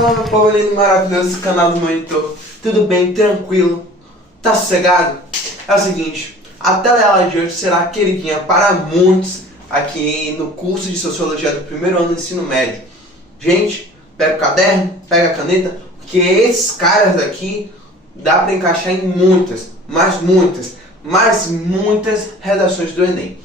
Fala, meu povo lindo, maravilhoso do canal do Monitor. Tudo bem? Tranquilo? Tá sossegado? É o seguinte, a tela de hoje será queridinha para muitos aqui no curso de Sociologia do primeiro ano do ensino médio. Gente, pega o caderno, pega a caneta, porque esses caras daqui dá para encaixar em muitas redações do Enem.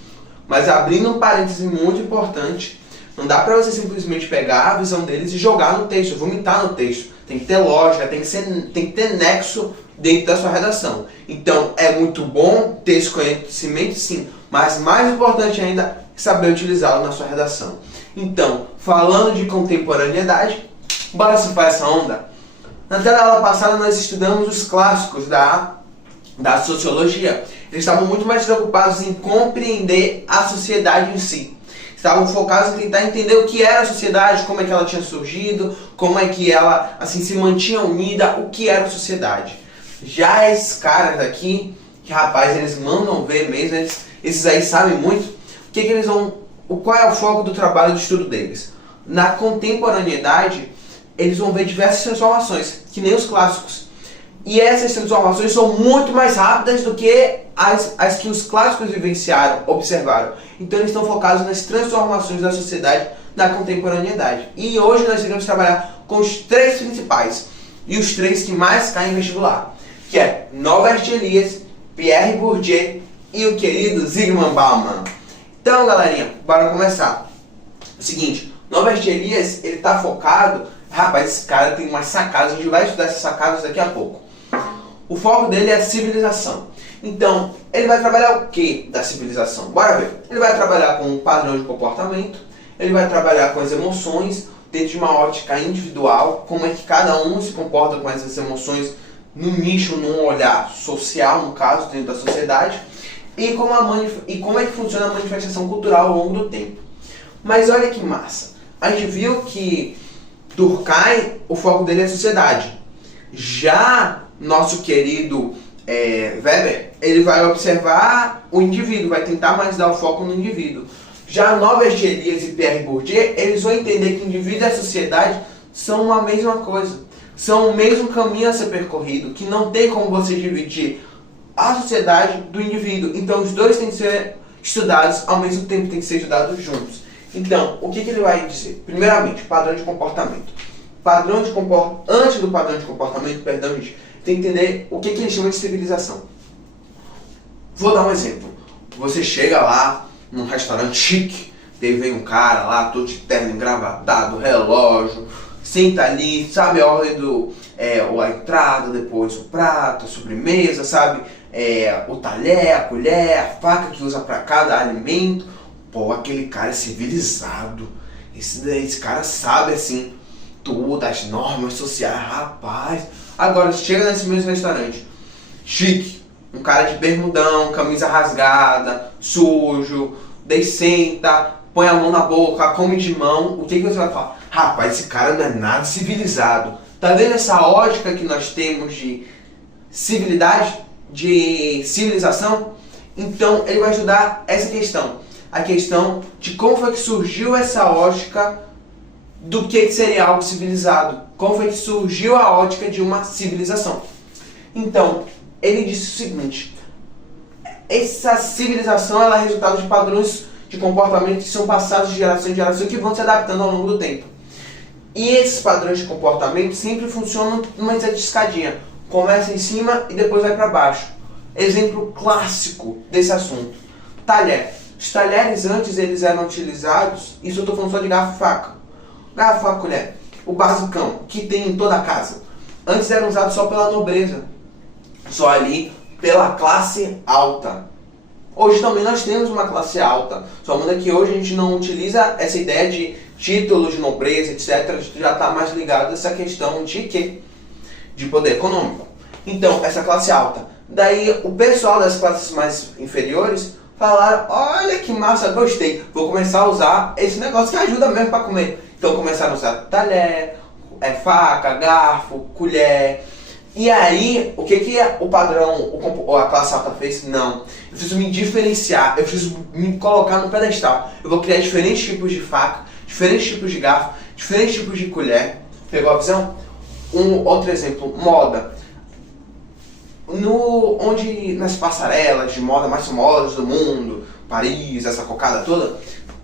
Mas abrindo um parêntese muito importante, não dá pra você simplesmente pegar a visão deles e jogar no texto, vomitar no texto. Tem que ter lógica, tem que ter nexo dentro da sua redação. Então é muito bom ter esse conhecimento, sim, mas mais importante ainda é saber utilizá-lo na sua redação. Então, falando de contemporaneidade, bora surfar essa onda? Na aula passada nós estudamos os clássicos da sociologia. Eles estavam muito mais preocupados em compreender a sociedade em si. Estavam focados em tentar entender o que era a sociedade, como é que ela tinha surgido, como é que ela assim se mantinha unida, o que era a sociedade. Já esses caras aqui, que rapaz, eles mandam ver mesmo, esses aí sabem muito, qual é o foco do trabalho do estudo deles. Na contemporaneidade, eles vão ver diversas transformações, que nem os clássicos. E essas transformações são muito mais rápidas do que as que os clássicos vivenciaram, observaram. Então eles estão focados nas transformações da sociedade na contemporaneidade. E hoje nós iremos trabalhar com os três principais. E os três que mais caem em vestibular. Que é Norbert Elias, Pierre Bourdieu e o querido Zygmunt Bauman. Então galerinha, bora começar. O seguinte, Norbert Elias, ele tá focado... Rapaz, esse cara tem umas sacadas, a gente vai estudar essas sacadas daqui a pouco. O foco dele é a civilização. Então, ele vai trabalhar o que da civilização? Bora ver. Ele vai trabalhar com um padrão de comportamento, ele vai trabalhar com as emoções, dentro de uma ótica individual, como é que cada um se comporta com essas emoções num nicho, num olhar social, no caso, dentro da sociedade, e como é que funciona a manifestação cultural ao longo do tempo. Mas olha que massa. A gente viu que Durkheim, o foco dele é a sociedade. Já nosso querido Weber, ele vai observar o indivíduo, vai tentar mais dar o foco no indivíduo. Já Norbert Elias e Pierre Bourdieu, eles vão entender que o indivíduo e a sociedade são a mesma coisa. São o mesmo caminho a ser percorrido, que não tem como você dividir a sociedade do indivíduo. Então os dois têm que ser estudados ao mesmo tempo, têm que ser estudados juntos. Então, o que ele vai dizer? Primeiramente, padrão de comportamento. Antes do padrão de comportamento, perdão, gente, tem que entender o que ele chama de civilização. Vou dar um exemplo. Você chega lá num restaurante chique, daí vem um cara lá, todo de terno, engravatado, relógio, senta ali, sabe a ordem a entrada, depois o prato, a sobremesa, sabe? O talher, a colher, a faca que usa para cada alimento. Pô, aquele cara é civilizado. Esse cara sabe, assim, tudo, as normas sociais, rapaz. Agora, chega nesse mesmo restaurante, chique, um cara de bermudão, camisa rasgada, sujo, daí senta, põe a mão na boca, come de mão. O que você vai falar? Rapaz, esse cara não é nada civilizado. Tá vendo essa ótica que nós temos de civilidade, de civilização? Então, ele vai ajudar essa questão. A questão de como foi que surgiu essa ótica do que seria algo civilizado. Como foi que surgiu a ótica de uma civilização. Então, ele disse o seguinte: essa civilização ela é resultado de padrões de comportamento que são passados de geração em geração, que vão se adaptando ao longo do tempo. E esses padrões de comportamento sempre funcionam numa escadinha. Começa em cima e depois vai para baixo. Exemplo clássico desse assunto: talher. Os talheres antes eles eram utilizados, isso eu estou falando só de garfo e faca. Garfo, faca, colher, o basicão, que tem em toda a casa. Antes eram usados só pela nobreza, só ali pela classe alta. Hoje também nós temos uma classe alta, só muda que hoje a gente não utiliza essa ideia de título de nobreza, etc. A gente já está mais ligado a essa questão de quê? De poder econômico. Então, essa classe alta. Daí o pessoal das classes mais inferiores falaram: olha que massa, gostei, vou começar a usar esse negócio que ajuda mesmo para comer. Então começaram a usar talher, faca, garfo, colher. E aí, o que o padrão, a classe alta fez? Não, eu preciso me diferenciar, eu preciso me colocar no pedestal. Eu vou criar diferentes tipos de faca, diferentes tipos de garfo, diferentes tipos de colher. Pegou a visão? Um outro exemplo, moda. Onde nas passarelas de moda mais famosas do mundo, Paris, essa cocada toda,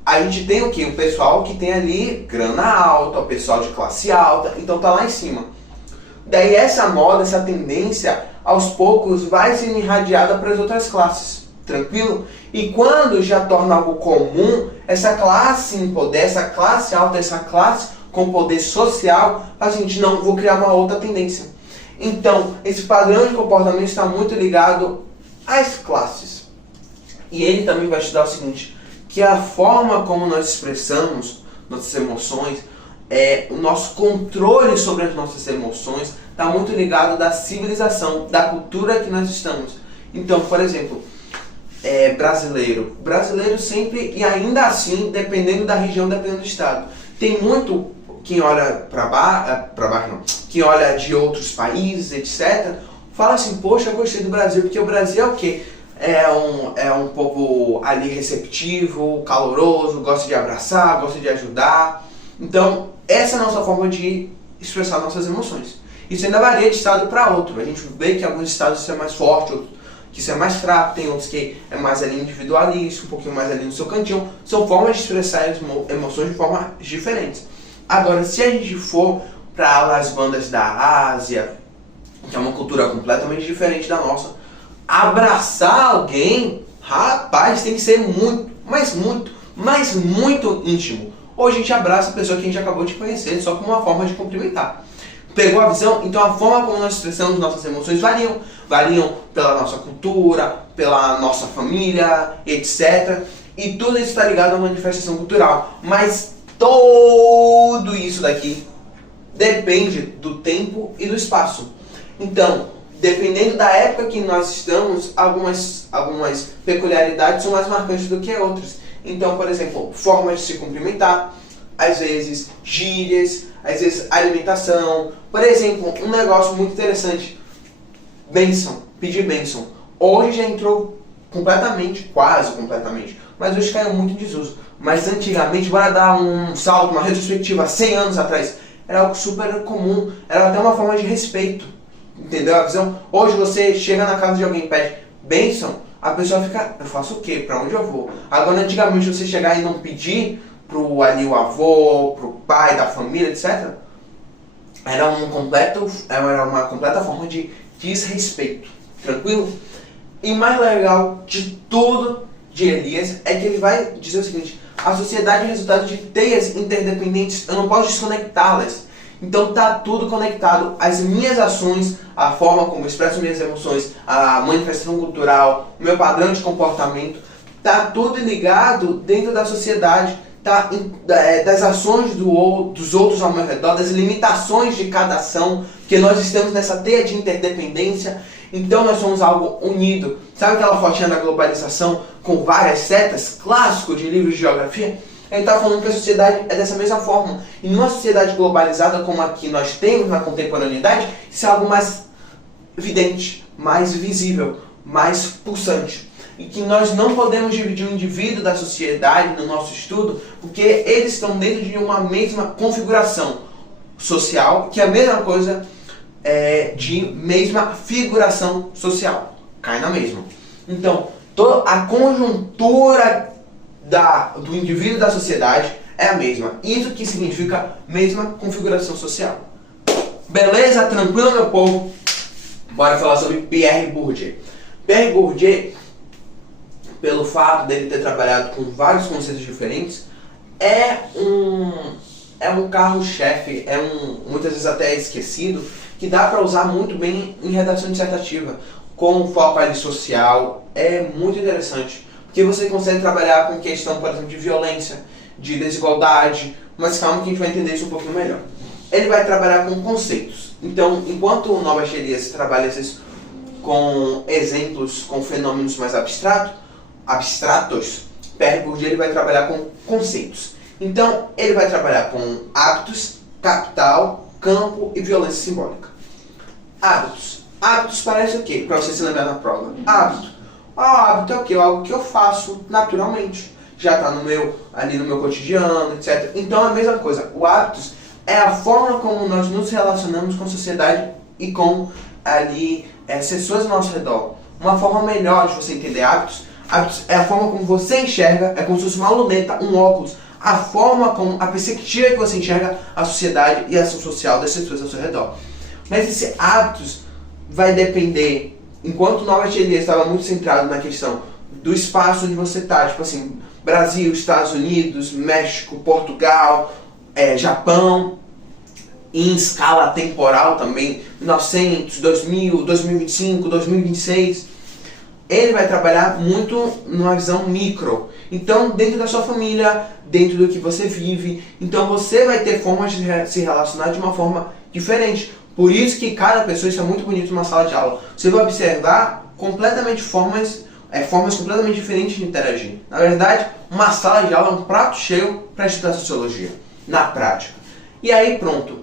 a gente tem o quê? O pessoal que tem ali grana alta, o pessoal de classe alta, então tá lá em cima. Daí essa moda, essa tendência, aos poucos vai sendo irradiada para as outras classes, tranquilo? E quando já torna algo comum, essa classe em poder, essa classe alta, essa classe com poder social, a gente não, vou criar uma outra tendência. Então, esse padrão de comportamento está muito ligado às classes. E ele também vai estudar o seguinte, que a forma como nós expressamos nossas emoções, o nosso controle sobre as nossas emoções está muito ligado da civilização, da cultura que nós estamos. Então, por exemplo, brasileiro sempre, e ainda assim, dependendo da região, dependendo do estado, tem muito quem olha para baixo não, quem olha de outros países, etc., fala assim, poxa, eu gostei do Brasil, porque o Brasil é o quê? É um povo ali receptivo, caloroso, gosta de abraçar, gosta de ajudar. Então, essa é a nossa forma de expressar nossas emoções. Isso ainda varia de estado para outro. A gente vê que alguns estados isso é mais forte, outros que isso é mais fraco, tem outros que é mais ali individualista, um pouquinho mais ali no seu cantinho. São formas de expressar as emoções de formas diferentes. Agora, se a gente for para as bandas da Ásia, que é uma cultura completamente diferente da nossa, abraçar alguém, rapaz, tem que ser muito, mas muito íntimo. Ou a gente abraça a pessoa que a gente acabou de conhecer, só como uma forma de cumprimentar. Pegou a visão? Então a forma como nós expressamos nossas emoções variam pela nossa cultura, pela nossa família, etc. E tudo isso está ligado a uma manifestação cultural. Mas tudo isso daqui depende do tempo e do espaço. Então, dependendo da época que nós estamos, algumas peculiaridades são mais marcantes do que outras. Então, por exemplo, formas de se cumprimentar, às vezes gírias, às vezes alimentação. Por exemplo, um negócio muito interessante, bênção, pedir bênção. Hoje já entrou completamente, quase completamente, mas hoje caiu muito em desuso. Mas antigamente, bora dar um salto, uma retrospectiva, 100 anos atrás, era algo super comum, era até uma forma de respeito. Entendeu a visão? Hoje você chega na casa de alguém e pede bênção, a pessoa fica, eu faço o quê? Pra onde eu vou? Agora, antigamente, você chegar e não pedir pro ali o avô, pro pai da família, etc., era uma completa forma de desrespeito. Tranquilo? E mais legal de tudo de Elias é que ele vai dizer o seguinte, a sociedade é resultado de teias interdependentes, eu não posso desconectá-las. Então tá tudo conectado, as minhas ações, a forma como eu expresso minhas emoções, a manifestação cultural, o meu padrão de comportamento, tá tudo ligado dentro da sociedade, tá, das ações dos outros ao meu redor, das limitações de cada ação, porque nós estamos nessa teia de interdependência, então nós somos algo unido. Sabe aquela fotinha da globalização com várias setas, clássico de livros de geografia? Ele está falando que a sociedade é dessa mesma forma. E numa sociedade globalizada como a que nós temos na contemporaneidade, isso é algo mais evidente, mais visível, mais pulsante. E que nós não podemos dividir o indivíduo da sociedade no nosso estudo, porque eles estão dentro de uma mesma configuração social, que é a mesma coisa de mesma figuração social. Cai na mesma. Então, toda a conjuntura do indivíduo e da sociedade é a mesma. Isso que significa mesma configuração social. Beleza? Tranquilo, meu povo? Bora falar sobre Pierre Bourdieu. Pierre Bourdieu, pelo fato dele ter trabalhado com vários conceitos diferentes, é um carro-chefe, muitas vezes até esquecido, que dá para usar muito bem em redação dissertativa, com foco ali social. É muito interessante, porque você consegue trabalhar com questão, por exemplo, de violência, de desigualdade, mas calma que a gente vai entender isso um pouquinho melhor. Ele vai trabalhar com conceitos. Então, enquanto o Norbert Elias trabalha com exemplos, com fenômenos mais abstratos, Pierre Bourdieu ele vai trabalhar com conceitos. Então, ele vai trabalhar com hábitos, capital, campo e violência simbólica. Hábitos. Hábitos parece o quê? Para você se lembrar na prova. Hábito. Hábito é o quê? Algo que eu faço naturalmente. Já está ali no meu cotidiano, etc. Então, é a mesma coisa. O hábitos é a forma como nós nos relacionamos com a sociedade e com ali as pessoas ao nosso redor. Uma forma melhor de você entender hábitos. Hábitos é a forma como você enxerga, é como se fosse uma luneta, um óculos. A forma como, a perspectiva que você enxerga a sociedade e a ação social das pessoas ao seu redor. Mas esses hábitos vai depender, enquanto o Norbert Elias estava muito centrado na questão do espaço onde você está, tipo assim, Brasil, Estados Unidos, México, Portugal, Japão, em escala temporal também, 1900, 2000, 2025, 2026, ele vai trabalhar muito numa visão micro. Então, dentro da sua família, dentro do que você vive, então você vai ter formas de se relacionar de uma forma diferente. Por isso que cada pessoa, isso é muito bonito numa sala de aula. Você vai observar completamente formas completamente diferentes de interagir. Na verdade, uma sala de aula é um prato cheio para estudar sociologia, na prática. E aí pronto.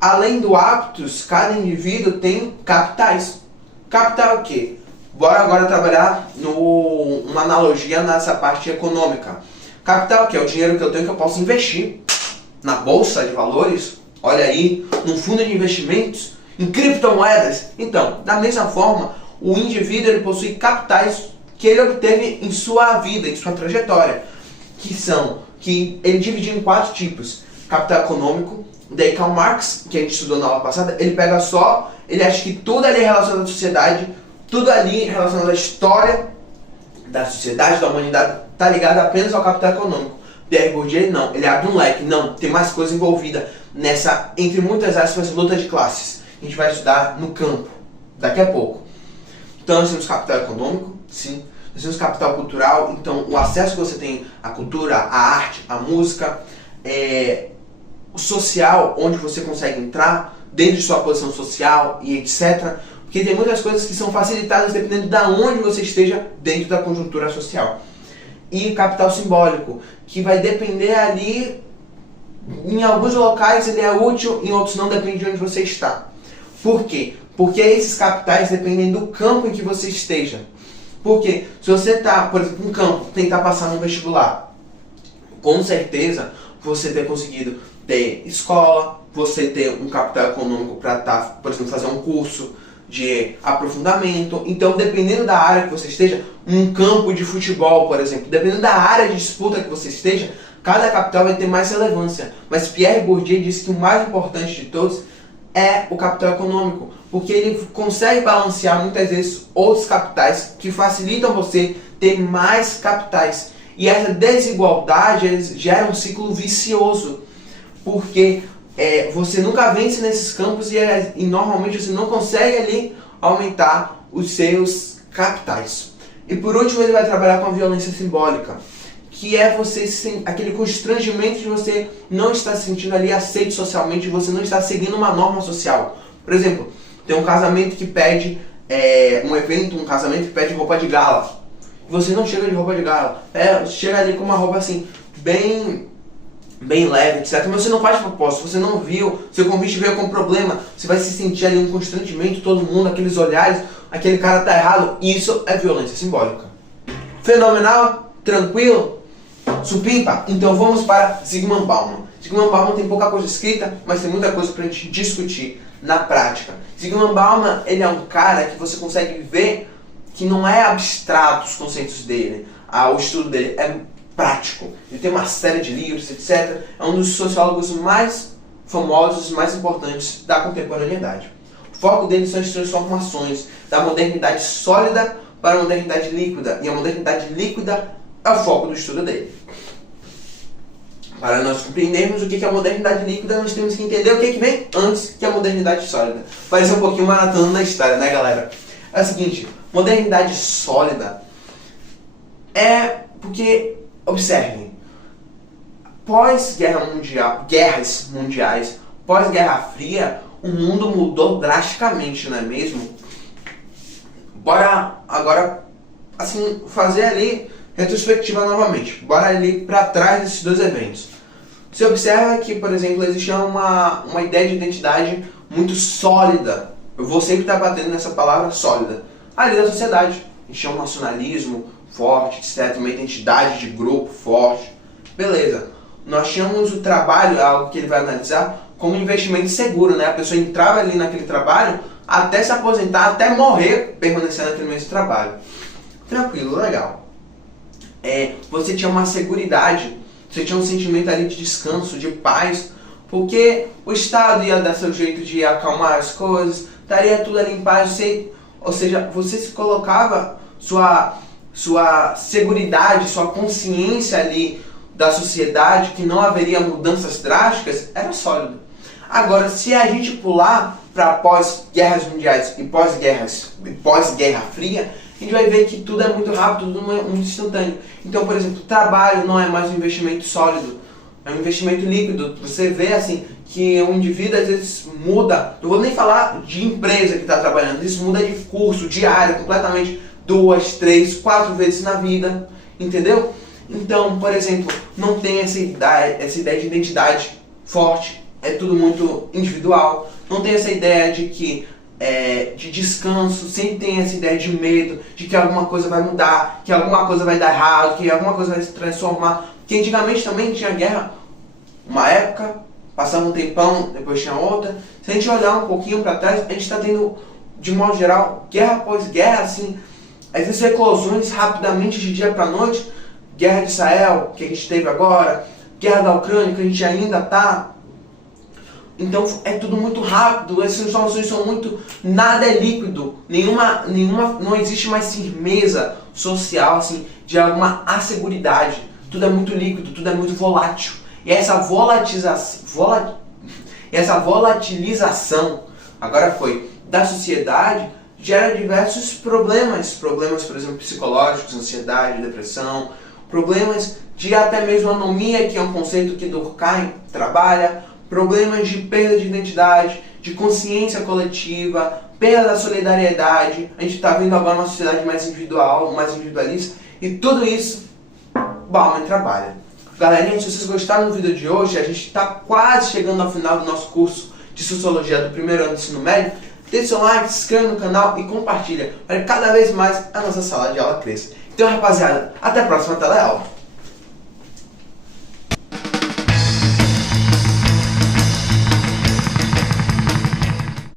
Além do hábitos, cada indivíduo tem capitais. Capital é o quê? Bora agora trabalhar uma analogia nessa parte econômica. Capital é o quê? É o dinheiro que eu tenho que eu posso investir na bolsa de valores, olha aí, num fundo de investimentos, em criptomoedas. Então, da mesma forma, o indivíduo ele possui capitais que ele obteve em sua vida, em sua trajetória, que ele dividiu em 4 tipos. Capital econômico, daí Karl Marx, que a gente estudou na aula passada, ele acha que tudo ali é relacionado à sociedade, tudo ali relacionado à história da sociedade, da humanidade, está ligado apenas ao capital econômico. Pierre Bourdieu não, ele abre um leque, não, tem mais coisa envolvida nessa, entre muitas aspas, luta de classes. A gente vai estudar no campo, daqui a pouco. Então nós temos capital econômico, sim. Nós temos capital cultural, então o acesso que você tem à cultura, à arte, à música, o social, onde você consegue entrar dentro de sua posição social e etc. Porque tem muitas coisas que são facilitadas dependendo de onde você esteja dentro da conjuntura social. E capital simbólico, que vai depender ali, em alguns locais ele é útil, em outros não, depende de onde você está. Por quê? Porque esses capitais dependem do campo em que você esteja. Porque se você está, por exemplo, um campo, tentar passar no vestibular, com certeza você ter conseguido ter escola, você ter um capital econômico para estar, por exemplo, fazer um curso de aprofundamento. Então, dependendo da área que você esteja, um campo de futebol, por exemplo, dependendo da área de disputa que você esteja, cada capital vai ter mais relevância. Mas Pierre Bourdieu disse que o mais importante de todos é o capital econômico, porque ele consegue balancear muitas vezes outros capitais que facilitam você ter mais capitais. E essa desigualdade gera um ciclo vicioso, porque você nunca vence nesses campos e normalmente você não consegue ali aumentar os seus capitais. E por último ele vai trabalhar com a violência simbólica, que é aquele constrangimento de você não estar se sentindo ali aceito socialmente, você não está seguindo uma norma social. Por exemplo, tem um casamento que pede, um casamento que pede roupa de gala. Você não chega de roupa de gala, chega ali com uma roupa assim, bem leve, etc. Mas você não faz propósito, você não viu, seu convite veio com problema, você vai se sentir ali um constrangimento, todo mundo, aqueles olhares, aquele cara tá errado. Isso é violência simbólica. Fenomenal? Tranquilo? Supimpa? Então vamos para Zygmunt Bauman. Zygmunt Bauman tem pouca coisa escrita, mas tem muita coisa pra gente discutir na prática. Zygmunt Bauman, ele é um cara que você consegue ver que não é abstrato os conceitos dele, o estudo dele é prático. Ele tem uma série de livros, etc. É um dos sociólogos mais famosos, mais importantes da contemporaneidade. O foco dele são as transformações da modernidade sólida para a modernidade líquida. E a modernidade líquida é o foco do estudo dele. Para nós compreendermos o que é a modernidade líquida, nós temos que entender o que vem antes que a modernidade sólida. Parece um pouquinho maratona na história, né, galera? É o seguinte, modernidade sólida é porque, observem, guerras mundiais, pós-Guerra Fria, o mundo mudou drasticamente, não é mesmo? Bora agora, assim, fazer ali retrospectiva novamente. Bora ali para trás desses dois eventos. Você observa que, por exemplo, existia uma ideia de identidade muito sólida. Eu vou sempre estar batendo nessa palavra sólida. Ali da sociedade. A gente tinha um nacionalismo forte, etc. Uma identidade de grupo forte. Beleza. Nós tínhamos o trabalho, algo que ele vai analisar, como um investimento seguro, né? A pessoa entrava ali naquele trabalho até se aposentar, até morrer, permanecendo naquele mesmo trabalho. Tranquilo, legal. Você tinha uma seguridade, você tinha um sentimento ali de descanso, de paz, porque o Estado ia dar seu jeito de acalmar as coisas, estaria tudo ali em paz, ou seja, você se colocava sua seguridade, sua consciência ali da sociedade, que não haveria mudanças drásticas, era sólido. Agora, se a gente pular para pós-guerras mundiais e pós-guerra fria, a gente vai ver que tudo é muito rápido, tudo é muito instantâneo. Então, por exemplo, o trabalho não é mais um investimento sólido, é um investimento líquido. Você vê assim que o indivíduo às vezes muda, não vou nem falar de empresa que está trabalhando, isso muda de curso, de área, completamente 2, 3, 4 vezes na vida, entendeu? Então, por exemplo, não tem essa ideia de identidade forte, é tudo muito individual, não tem essa ideia de que de descanso, sempre tem essa ideia de medo, de que alguma coisa vai mudar, que alguma coisa vai dar errado, que alguma coisa vai se transformar. Porque antigamente também tinha guerra, uma época, passava um tempão, depois tinha outra. Se a gente olhar um pouquinho para trás, a gente está tendo, de modo geral, guerra após guerra, assim, às vezes eclosões rapidamente de dia para noite. Guerra de Israel, que a gente teve agora, guerra da Ucrânia, que a gente ainda está. Então é tudo muito rápido, as informações são muito... Nada é líquido, não existe mais firmeza social, assim, de alguma asseguridade. Tudo é muito líquido, tudo é muito volátil. E essa volatilização, agora foi, da sociedade, gera diversos problemas. Problemas, por exemplo, psicológicos, ansiedade, depressão, problemas de até mesmo anomia, que é um conceito que Durkheim trabalha, problemas de perda de identidade, de consciência coletiva, perda da solidariedade. A gente está vendo agora uma sociedade mais individual, mais individualista, e tudo isso Bauman trabalha. Galerinha, se vocês gostaram do vídeo de hoje, a gente está quase chegando ao final do nosso curso de Sociologia do primeiro ano do ensino médio. Deixe seu like, se inscreva no canal e compartilha para que cada vez mais a nossa sala de aula cresça. Então, rapaziada, até a próxima teleaula.